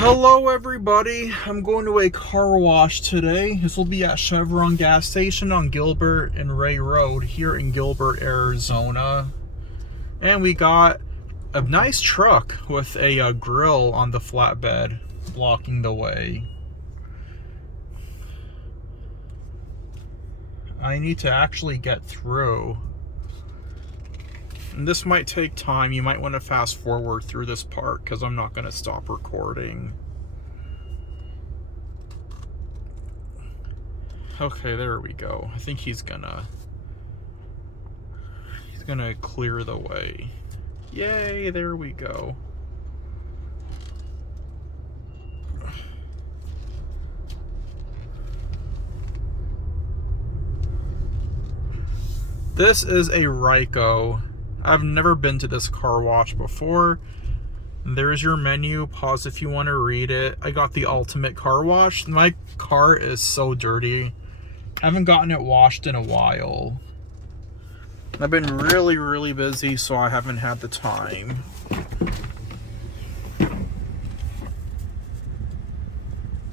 Hello everybody, I'm going to a car wash today. This will be at Chevron gas station on Gilbert and Ray Road here in Gilbert, Arizona. And we got a nice truck with a grill on the flatbed blocking the way. I need to actually get through. And this might take time. You might want to fast forward through this part because I'm not going to stop recording. Okay, there we go. I think he's gonna clear the way. Yay, there we go. This is a Ryko. I've never been to this car wash before. There's your menu. Pause if you want to read it. I got the ultimate car wash. My car is so dirty. I haven't gotten it washed in a while. I've been really busy, so I haven't had the time.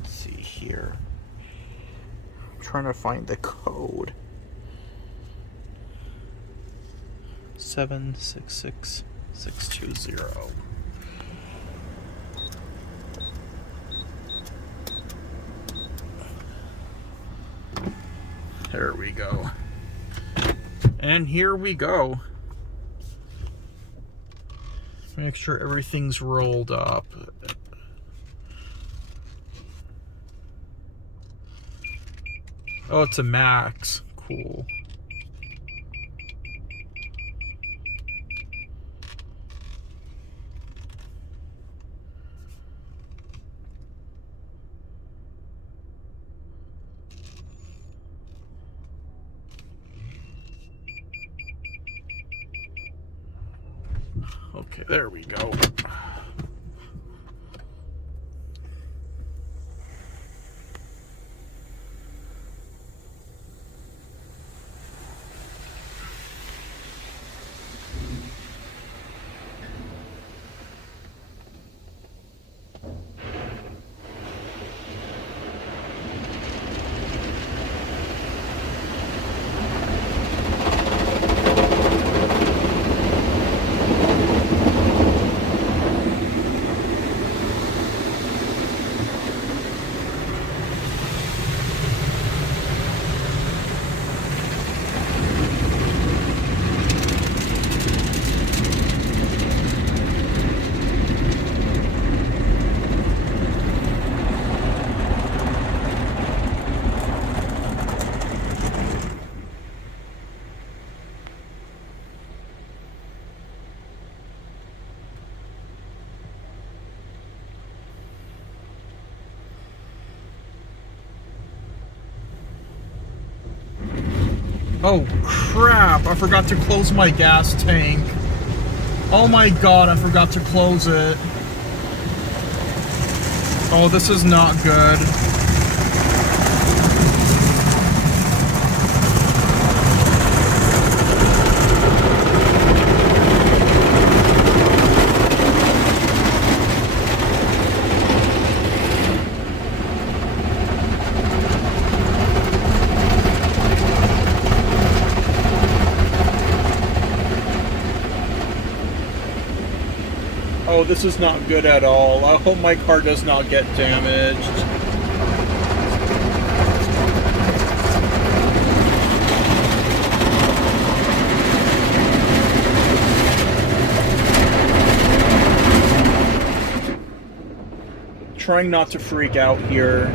Let's see here. I'm trying to find the code. 766620. There we go. And here we go. Make sure everything's rolled up. Oh, it's a Maxx. Cool. Okay, there we go. Oh crap, I forgot to close my gas tank. Oh my god, I forgot to close it. Oh, this is not good. Oh, this is not good at all. I hope my car does not get damaged. Trying not to freak out here.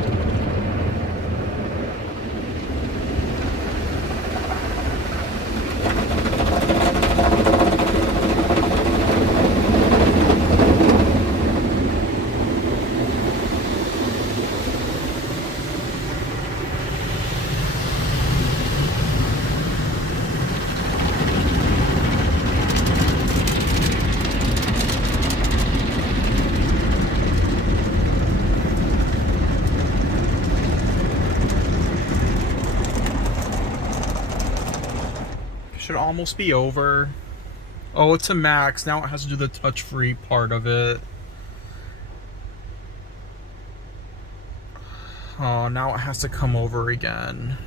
Should almost be over. Oh, it's a Maxx. Now it has to do the touch-free part of it. Oh, now it has to come over again.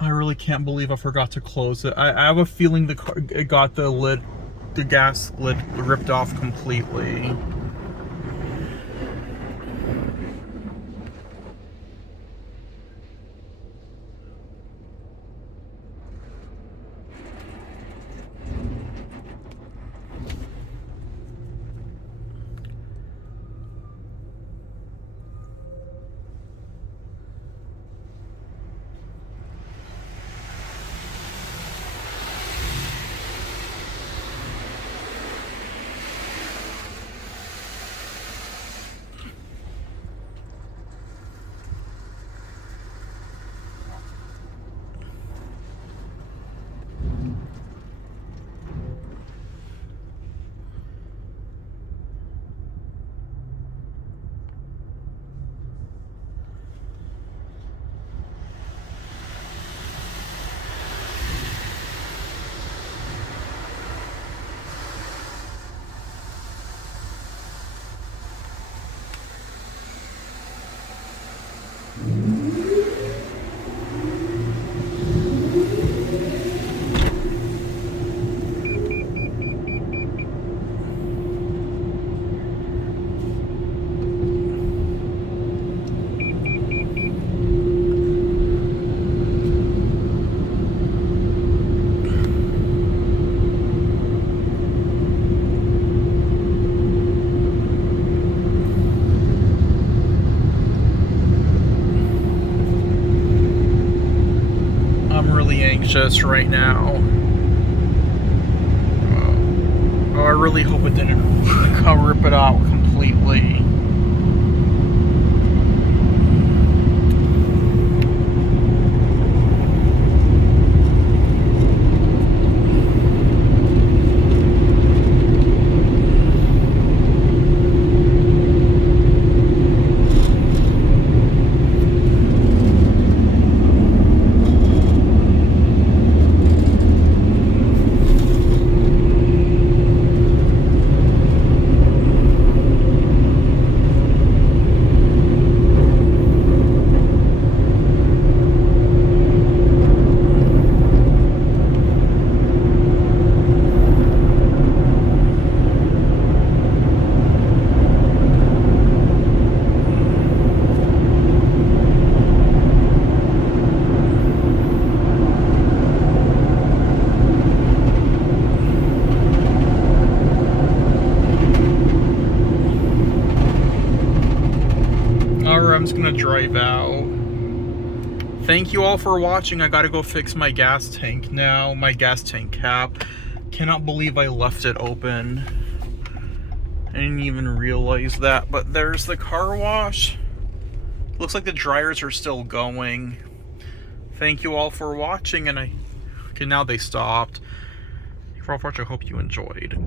I really can't believe I forgot to close it. I have a feeling the car, it got the gas lid ripped off completely. Anxious right now. Oh, I really hope it didn't rip it out completely. I'm just gonna drive out. Thank you all for watching. I gotta go fix my gas tank now, my gas tank cap. Cannot believe I left it open. I didn't even realize that, but there's the car wash. Looks like the dryers are still going. Thank you all for watching, and okay, now they stopped. Thank you for all watching. I hope you enjoyed.